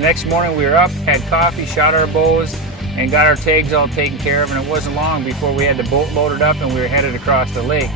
The next morning we were up, had coffee, shot our bows, and got our tags all taken care of, and it wasn't long before we had the boat loaded up and we were headed across the lake.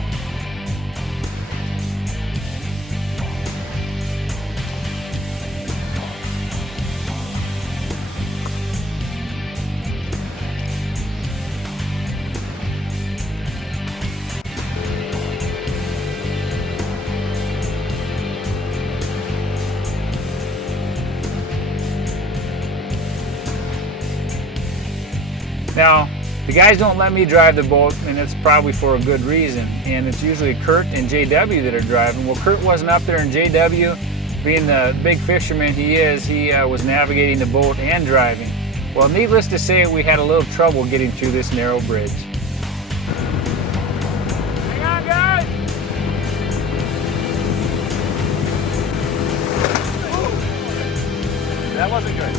Now, the guys don't let me drive the boat, and it's probably for a good reason. And it's usually Kurt and JW that are driving. Well, Kurt wasn't up there, and JW, being the big fisherman he is, he was navigating the boat and driving. Well, needless to say, we had a little trouble getting through this narrow bridge. Hang on, guys! That wasn't good.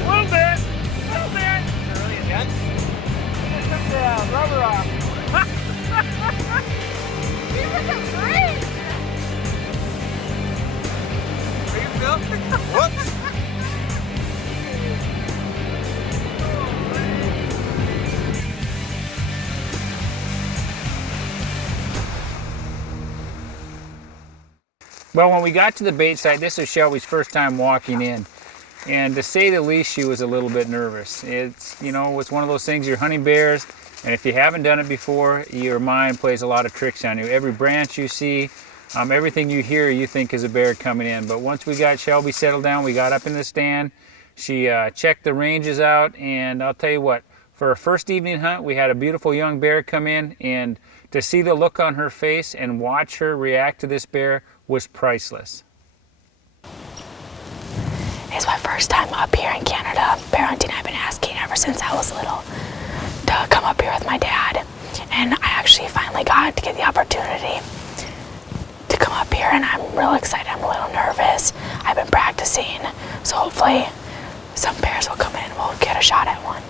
A little bit. Really intense? I took the rubber off. These are great! Are you Phil? Whoops! Well, when we got to the bait site, this is Shelby's first time walking in. And to say the least, she was a little bit nervous. It's, you know, it's one of those things, you're hunting bears, and if you haven't done it before, your mind plays a lot of tricks on you. Every branch you see, everything you hear, you think is a bear coming in. But once we got Shelby settled down, we got up in the stand, she checked the ranges out, and I'll tell you what, for our first evening hunt, we had a beautiful young bear come in, and to see the look on her face and watch her react to this bear was priceless. It's my first time up here in Canada. Bear hunting, I've been asking ever since I was little to come up here with my dad. And I actually finally got to get the opportunity to come up here, and I'm real excited. I'm a little nervous. I've been practicing, so hopefully some bears will come in. We'll get a shot at one.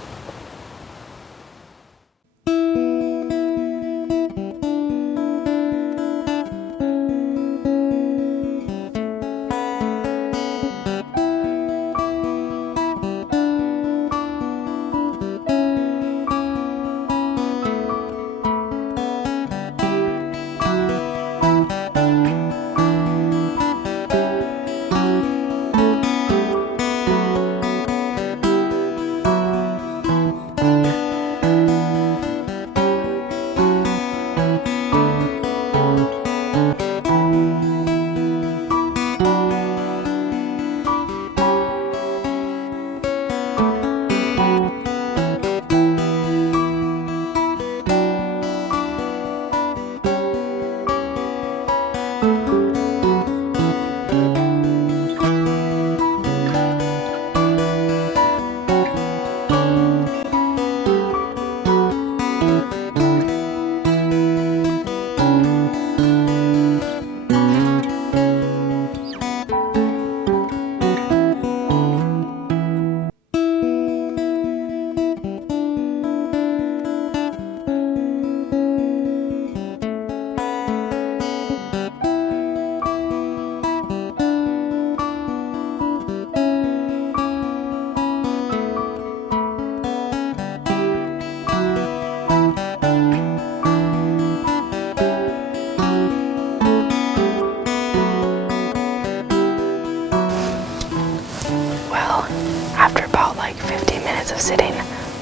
After about like 15 minutes of sitting,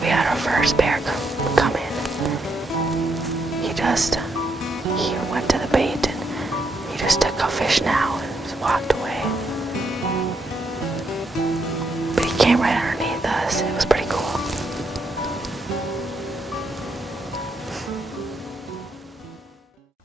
we had our first bear come in. He went to the bait and he just took a fish now and just walked away. But he came right underneath us. It was pretty cool.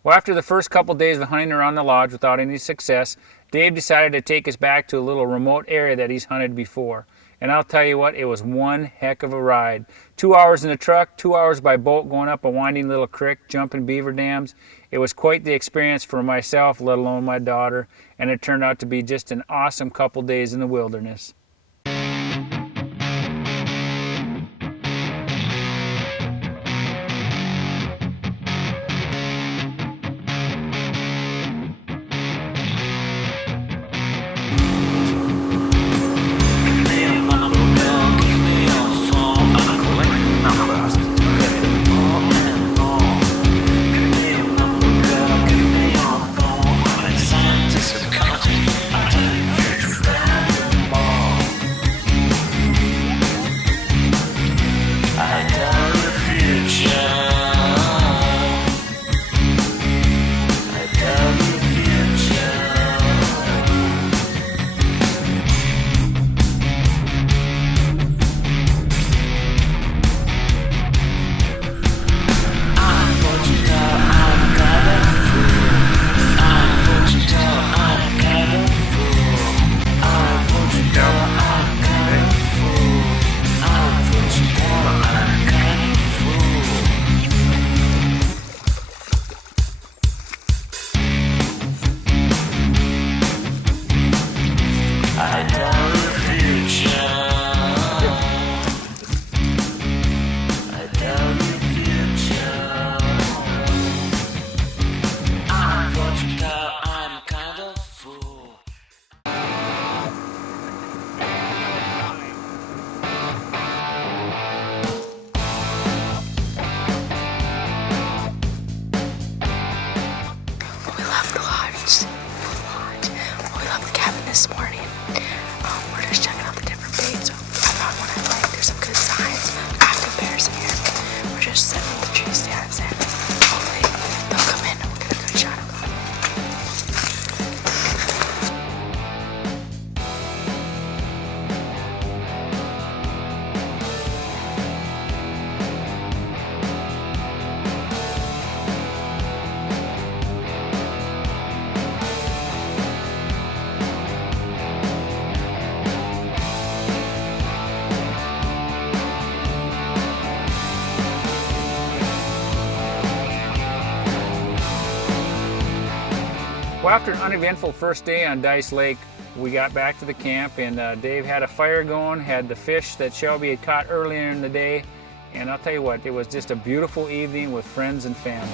Well, after the first couple days of hunting around the lodge without any success, Dave decided to take us back to a little remote area that he's hunted before. And I'll tell you what, it was one heck of a ride. 2 hours in the truck, 2 hours by boat going up a winding little creek, jumping beaver dams. It was quite the experience for myself, let alone my daughter, and it turned out to be just an awesome couple days in the wilderness. after an uneventful first day on Dice Lake, we got back to the camp, and Dave had a fire going, had the fish that Shelby had caught earlier in the day, and I'll tell you what, it was just a beautiful evening with friends and family.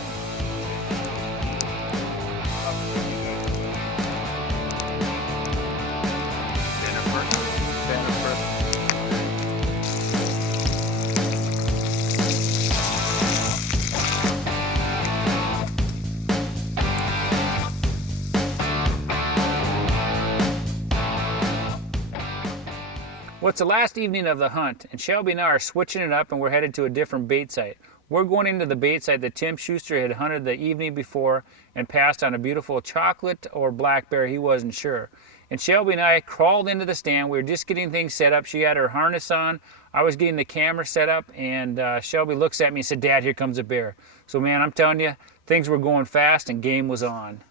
Well, it's the last evening of the hunt, and Shelby and I are switching it up, and we're headed to a different bait site. We're going into the bait site that Tim Schuster had hunted the evening before and passed on a beautiful chocolate or black bear, he wasn't sure. And Shelby and I crawled into the stand. We were just getting things set up. She had her harness on. I was getting the camera set up, and Shelby looks at me and said, "Dad, here comes a bear." So man, I'm telling you, things were going fast and game was on.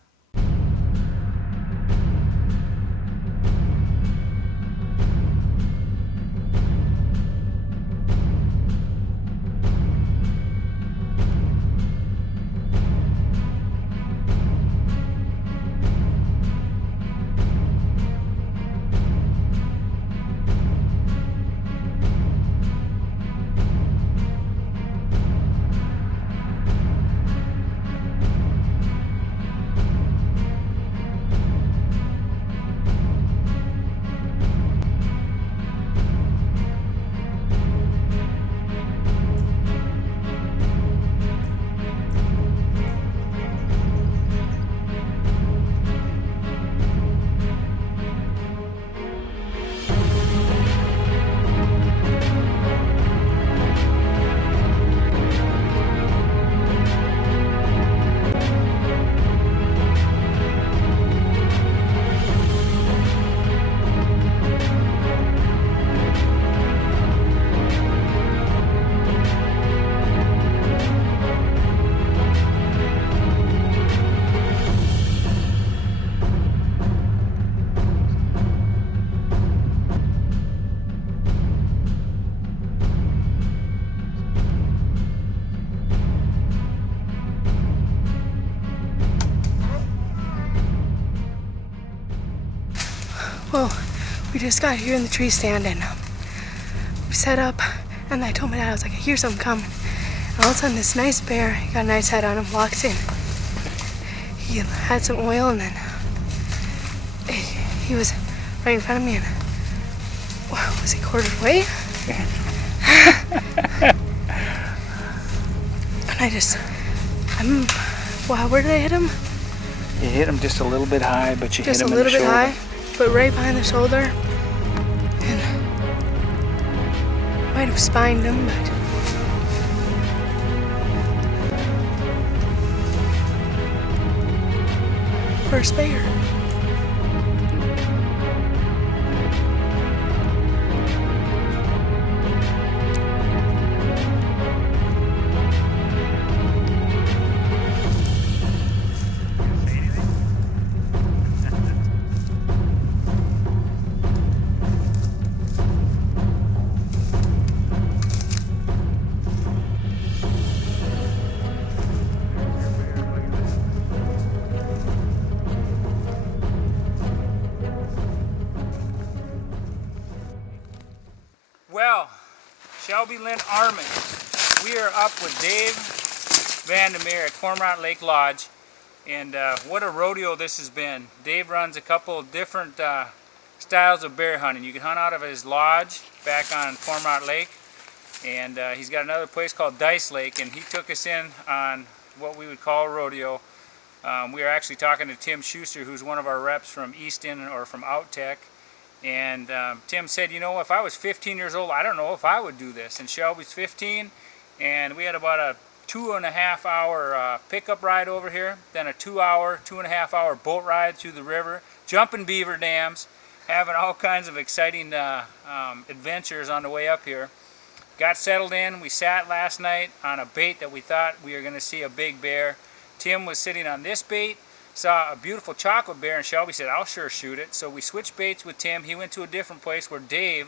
Well, we just got here in the tree stand and we set up, and I told my dad, I was like, I hear something coming. And all of a sudden this nice bear, he got a nice head on him, walks in. He had some oil, and then he was right in front of me, and was he quartered away? And wow, where did I hit him? You hit him just a little bit high, but you hit him in the shoulder. Just a little bit high, but right behind the shoulder. And might have spined him, but first bear. Well, Shelby Lynn Armin, we are up with Dave Vandermeer at Cormorant Lake Lodge, and what a rodeo this has been. Dave runs a couple of different styles of bear hunting. You can hunt out of his lodge back on Cormorant Lake, and he's got another place called Dice Lake, and he took us in on what we would call a rodeo. We are actually talking to Tim Schuster, who's one of our reps from Easton or from Outtech. And Tim said, you know, if I was 15 years old, I don't know if I would do this. And Shelby's 15, and we had about a 2.5 hour pickup ride over here, then a 2.5 hour boat ride through the river, jumping beaver dams, having all kinds of exciting adventures on the way up here. Got settled in. We sat last night on a bait that we thought we were going to see a big bear. Tim was sitting on this bait, saw a beautiful chocolate bear, and Shelby said, I'll sure shoot it. So we switched baits with Tim. He went to a different place where Dave,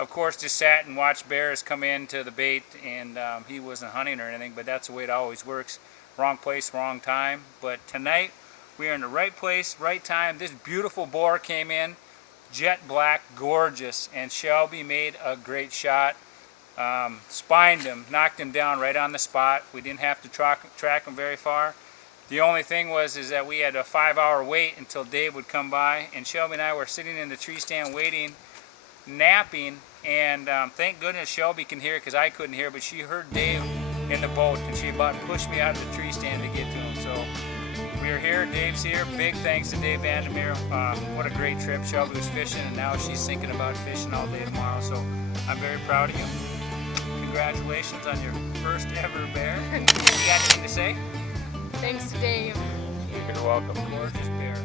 of course, just sat and watched bears come into the bait, and he wasn't hunting or anything, but that's the way it always works. Wrong place, wrong time. But tonight, We are in the right place, right time. This beautiful boar came in, jet black, gorgeous, and Shelby made a great shot. Spined him, knocked him down right on the spot. We didn't have to track him very far. The only thing was that we had a 5-hour wait until Dave would come by, and Shelby and I were sitting in the tree stand waiting, napping, and thank goodness Shelby can hear because I couldn't hear, but she heard Dave in the boat, and she about pushed me out of the tree stand to get to him. So we're here, Dave's here. Big thanks to Dave Vandermeer. What a great trip. Shelby was fishing, and now she's thinking about fishing all day tomorrow, so I'm very proud of you. Congratulations on your first ever bear. You got anything to say? Thanks, Dave. You're welcome. Gorgeous bear.